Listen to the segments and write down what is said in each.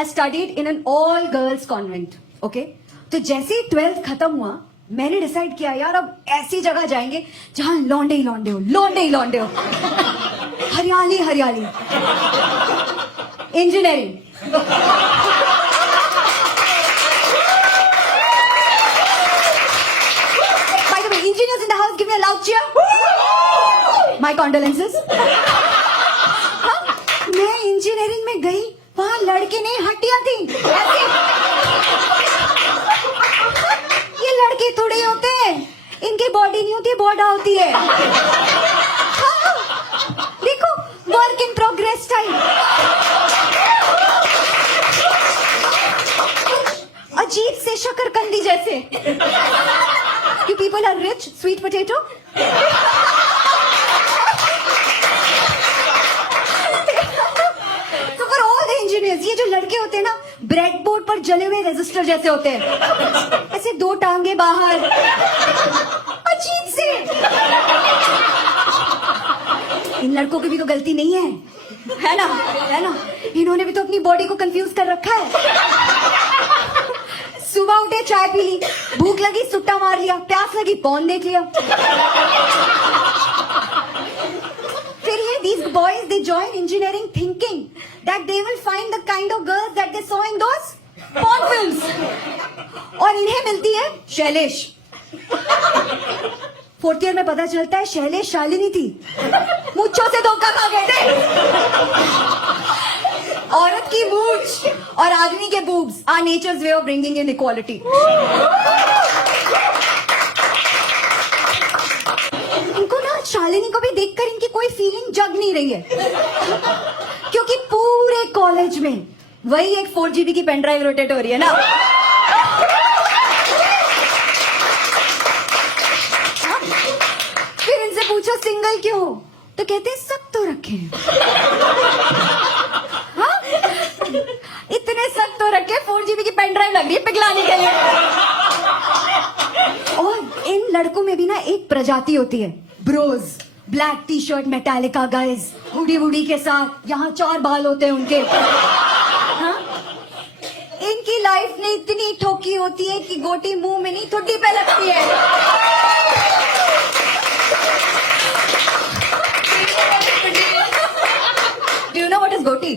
has studied in an all girls convent. Okay? तो जैसे ही 12th खत्म हुआ, मैंने डिसाइड किया यार अब ऐसी जगह जाएंगे जहां लौंडे ही लौंडे हो, लौंडे ही लौंडे हो, हरियाली हरियाली। Engineering. By the way, engineers in the house, give me a loud cheer. My condolences. हाँ, मैं इंजीनियरिंग में गई, वहां लड़के नहीं हड्डियां थी। ऐसे ये लड़के थोड़े होते हैं, इनकी बॉडी नहीं होती, बॉडा होती है। हाँ, देखो वर्क इन प्रोग्रेस टाइम। अजीब से शकरकंदी जैसे। You people are rich, sweet potato. So for all the engineers, ये जो लड़के होते हैं ना, ब्रेड बोर्ड पर जले हुए रेजिस्टर जैसे होते हैं, ऐसे दो टांगे बाहर, अजीब से। इन लड़कों की भी तो गलती नहीं है ना? है ना? इन्होंने भी तो अपनी बॉडी को कंफ्यूज कर रखा है। सुबह उठे, चाय पी ली, भूख लगी सुट्टा मार लिया, प्यास लगी पॉर्न देख लिया। फिर ये these boys they join engineering thinking that they will find the kind of girls that they saw in those porn films, और इन्हें मिलती है शैलेश। 4th ईयर में पता चलता है शैलेश शालिनी थी, मुझको से धोखा खा गए थे। औरत की मूंछ और आदमी के boobs are nature's way of bringing in equality. इनको ना शालिनी को भी देखकर इनकी कोई फीलिंग जग नहीं रही है, क्योंकि पूरे कॉलेज में वही एक 4 GB की पेन ड्राइव रोटेट हो रही है ना। फिर इनसे पूछो सिंगल क्यों, तो कहते हैं सब तो रखे हैं। इतने सख्त तो रखे 4 GB की पेन ड्राइव लग रही है पिघलाने के लिए। और इन लड़कों में भी ना एक प्रजाति होती है, bros, black T shirt Metallica guys, hoodie woody के साथ, यहाँ 4 बाल होते हैं उनके। हाँ? इनकी लाइफ ने इतनी ठोकी होती है कि गोटी मुंह में नहीं ठुड्डी पे लगती है। Do you know what is गोटी?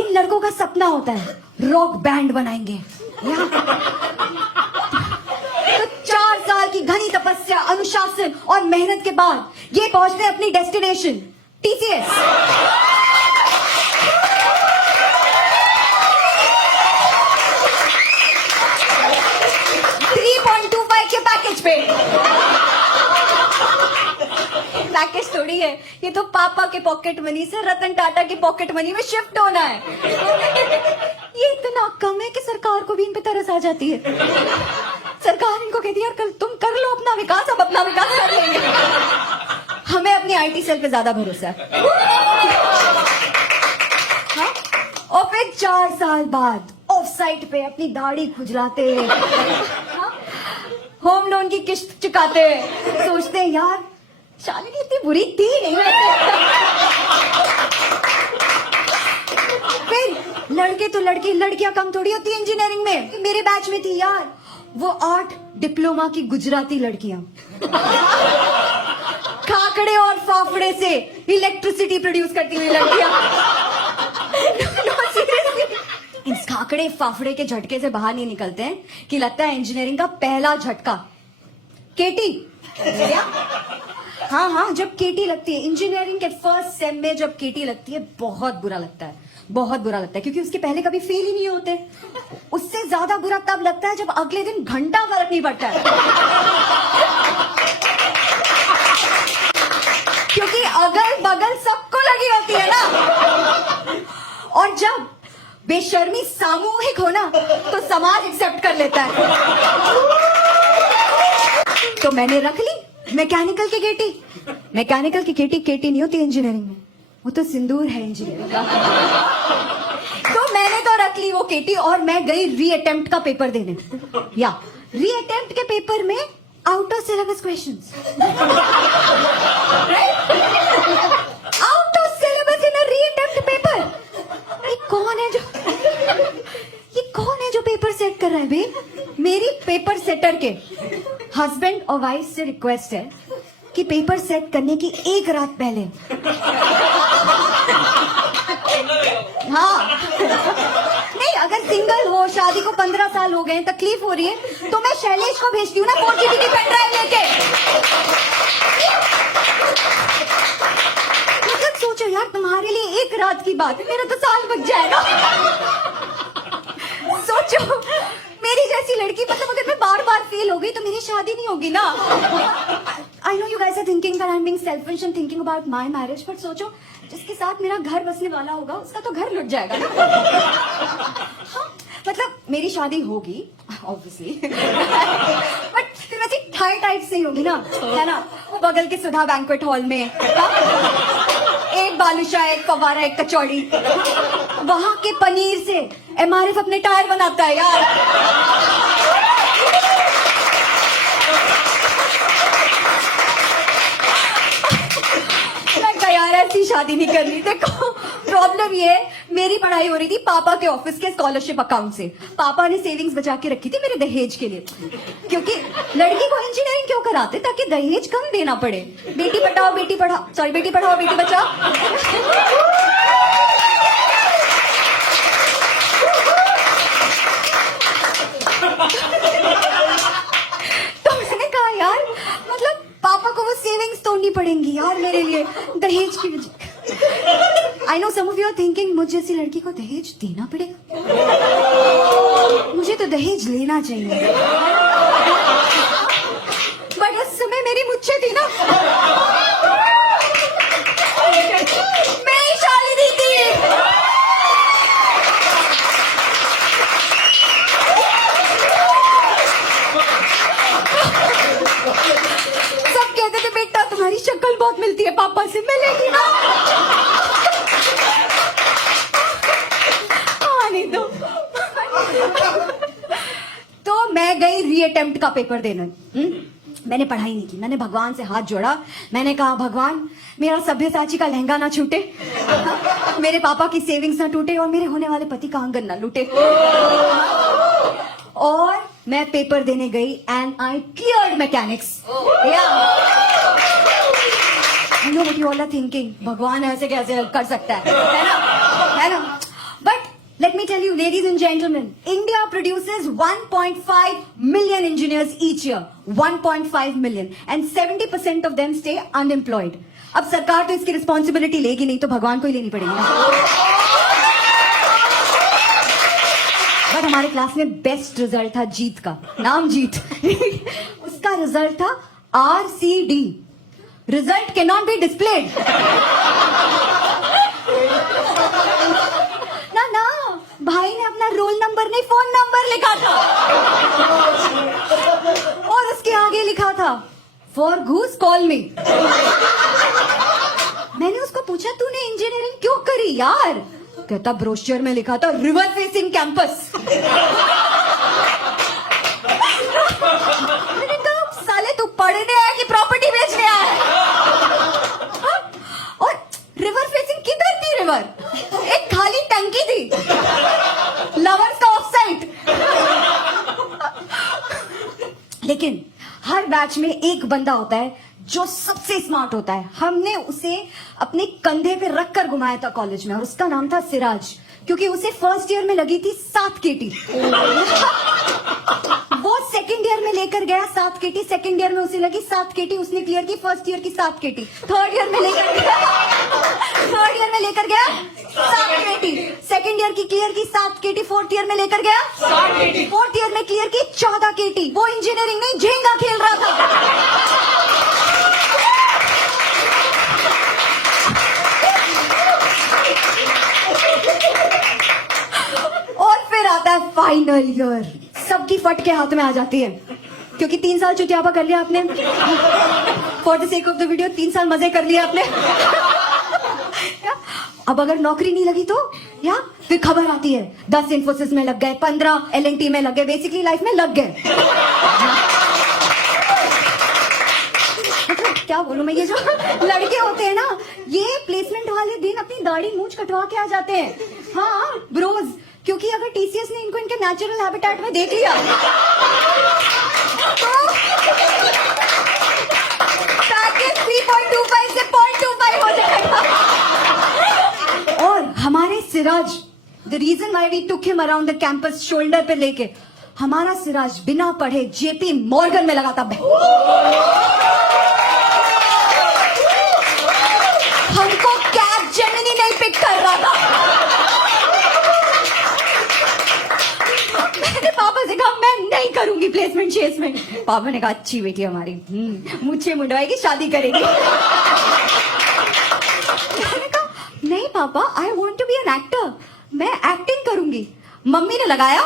इन लड़कों का सपना होता है रॉक बैंड बनाएंगे। तो 4 साल की घनी तपस्या, अनुशासन और मेहनत के बाद ये पहुंचते हैं अपनी डेस्टिनेशन TCS। 3.25 के पैकेज पे। पैकेज थोड़ी है ये, तो पापा के पॉकेट मनी से रतन टाटा के पॉकेट मनी में शिफ्ट होना है। ये इतना कम है कि सरकार को भी इन पे तरस आ जाती है। सरकार इनको कहती है यार कल तुम कर लो अपना विकास, अब अपना विकास कर लेंगे। हमें अपनी IT सेल पे ज्यादा भरोसा है। हाँ? और फिर 4 साल बाद ऑफ साइट पे अपनी दाढ़ी खुजलाते, हाँ? होम लोन की किस्त चुकाते, सोचते हैं यार शालिनी इतनी बुरी थी नहीं वैसे। फिर लड़के तो लड़के, लड़कियां कम थोड़ी होती है इंजीनियरिंग में। मेरे बैच में थी यार वो 8 डिप्लोमा की गुजराती लड़कियां, खाकड़े और फाफड़े से इलेक्ट्रिसिटी प्रोड्यूस करती हुई लड़कियां। इस खाकड़े फाफड़े के झटके से बाहर नहीं निकलते हैं कि लगता है इंजीनियरिंग का पहला झटका केटी। हाँ, जब केटी लगती है इंजीनियरिंग के फर्स्ट सेम में, जब केटी लगती है बहुत बुरा लगता है, बहुत बुरा लगता है, क्योंकि उसके पहले कभी फेल ही नहीं होते। उससे ज्यादा बुरा तब लगता है जब अगले दिन घंटा फर्क नहीं पड़ता है, क्योंकि अगल बगल सबको लगी होती है ना। और जब बेशर्मी सामूहिक हो ना, तो समाज एक्सेप्ट कर लेता है। तो मैंने रख ली मैकेनिकल की केटी। मैकेनिकल की केटी नहीं होती इंजीनियरिंग में, वो तो सिंदूर है इंजीनियरिंग का। तो मैंने तो रख ली वो केटी और मैं गई री अटेम्प्ट का पेपर देने। या री अटेम्प्ट के पेपर में out of syllabus questions, out of syllabus in a re attempt paper. कौन है जो ये कौन है जो पेपर सेट कर रहा है बे? मेरी पेपर सेटर के हस्बैंड और वाइफ से रिक्वेस्ट है कि पेपर सेट करने की एक रात पहले, हाँ नहीं, अगर सिंगल हो, शादी को 15 साल हो गए, तकलीफ हो रही है, तो मैं शैलेश को भेजती हूँ ना 4 GB की पेन ड्राइव लेके। मतलब सोचो यार, तुम्हारे लिए एक रात की बात है, मेरा तो साल बच जाएगा। सोचो मेरी जैसी लड़की, मतलब अगर मैं बार बार फेल हो गई तो मेरी शादी नहीं होगी ना। I know you guys are thinking that I am being selfish and thinking about my marriage, but सोचो जिसके साथ मेरा घर बसने वाला होगा उसका तो घर लुट जाएगा ना। हाँ, मतलब मेरी शादी होगी ऑब्वियसली, बट फिर वैसे थाई टाइप से ही होगी ना, है ना, बगल के सुधा बैंक्वेट हॉल में, एक बालूशाह, एक फवारा, एक कचौड़ी, वहां के पनीर से एमआरएफ अपने टायर बनाता है यार। यार ऐसी शादी नहीं करनी। देखो प्रॉब्लम ये है, मेरी पढ़ाई हो रही थी पापा के ऑफिस के स्कॉलरशिप अकाउंट से। पापा ने सेविंग्स बचा के रखी थी मेरे दहेज के लिए, क्योंकि लड़की को इंजीनियरिंग क्यों कराते, ताकि दहेज कम देना पड़े। बेटी बचाओ बेटी पढ़ाओ, सॉरी बेटी पढ़ाओ बेटी बचाओ। तो मैंने कहा यार, मतलब पापा को वो सेविंग्स तोड़नी पड़ेंगी यार मेरे लिए दहेज की वजह। I know some of you are thinking, मुझे जैसी लड़की को दहेज देना पड़ेगा? मुझे तो दहेज लेना चाहिए, बट उस समय मेरी मुच्छे थी ना, मैं ही शादी दी थी। सब कहते थे बेटा तुम्हारी शक्ल बहुत मिलती है पापा से, मैं लेगी ना। नहीं तो मैं गई री अटेम्प्ट का पेपर देने। मैंने पढ़ाई नहीं की, मैंने भगवान से हाथ जोड़ा, मैंने कहा भगवान मेरा सभ्यसाची का लहंगा ना छूटे, मेरे पापा की सेविंग्स ना टूटे और मेरे होने वाले पति का आंगन ना लूटे। और मैं पेपर देने गई and I cleared mechanics. I know what you all are thinking, भगवान ऐसे कैसे कर सकता है ना? But let me tell you, ladies and gentlemen, India produces 1.5 million engineers each year, 1.5 million, and 70% of them stay unemployed. अब सरकार तो इसकी रिस्पॉन्सिबिलिटी लेगी नहीं, तो भगवान को ही लेनी पड़ेगी ना। बट हमारे क्लास में बेस्ट रिजल्ट था जीत का, नाम जीत। उसका रिजल्ट था RCD, result can not be displayed. ना भाई ने अपना रोल नंबर नहीं फोन नंबर लिखा था, और उसके आगे लिखा था फॉर घूस कॉल मी। मैंने उसको पूछा तूने इंजीनियरिंग क्यों करी यार? कहता ब्रोशर में लिखा था रिवर फेसिंग कैंपस। मैंने कहा साले तू पढ़ने आया कि प्रॉपर्टी बेचने आया है? और रिवर फेसिंग किधर थी? रिवर एक खाली टंकी थी, लवर्स का ऑफ साइट। लेकिन हर बैच में एक बंदा होता है जो सबसे स्मार्ट होता है। हमने उसे अपने कंधे पे रखकर घुमाया था कॉलेज में, और उसका नाम था सिराज, क्योंकि उसे फर्स्ट ईयर में लगी थी 7 केटी। वो सेकंड ईयर में लेकर गया 7 केटी, सेकंड ईयर में उसे लगी 7 केटी, उसने क्लियर की फर्स्ट ईयर की 7 केटी, थर्ड ईयर में लेकर गया 7 केटी, सेकंड ईयर की क्लियर की 7 केटी, फोर्थ ईयर में लेकर गया 7 केटी, फोर्थ ईयर में क्लियर की 14 केटी। वो इंजीनियरिंग नहीं झेंगा खेल रहा था। और फिर आता है फाइनल ईयर, सबकी फट के हाथ में आ जाती है, क्योंकि 3 साल चुतियापा कर लिया आपने, for the sake of the video 3 साल मजे कर लिए आपने। अब अगर नौकरी नहीं लगी तो या फिर खबर आती है 10 इन्फोसिस में लग गए, 15 LNT में लग गए, बेसिकली लाइफ में लग गए। क्या बोलूं मैं, ये जो लड़के होते हैं ना, ये प्लेसमेंट वाले दिन अपनी दाढ़ी मूंछ कटवा के आ जाते हैं। हाँ ब्रोज, क्योंकि अगर टीसीएस ने इनको इनके नेचुरल हैबिटेट में देख लिया तो पैकेज 3.25 से 0.25 हो जाएगा। और हमारे Siraj, the reason why we took him around the campus shoulder पे लेके, हमारा सिराज बिना पढ़े जेपी मॉर्गन में लगाता हमको कैब जेमिनी नहीं पिक कर रहा था। मैंने पापा से कहा मैं नहीं करूंगी प्लेसमेंट शेसमेंट। पापा ने कहा अच्छी बेटी हमारी, मुझे मुंडवाएगी, शादी करेगी। मैंने कहा नहीं पापा, I want to be an actor, मैं एक्टिंग करूंगी। मम्मी ने लगाया,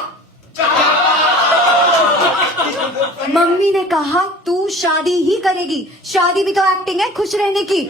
मम्मी ने कहा तू शादी ही करेगी, शादी भी तो एक्टिंग है खुश रहने की।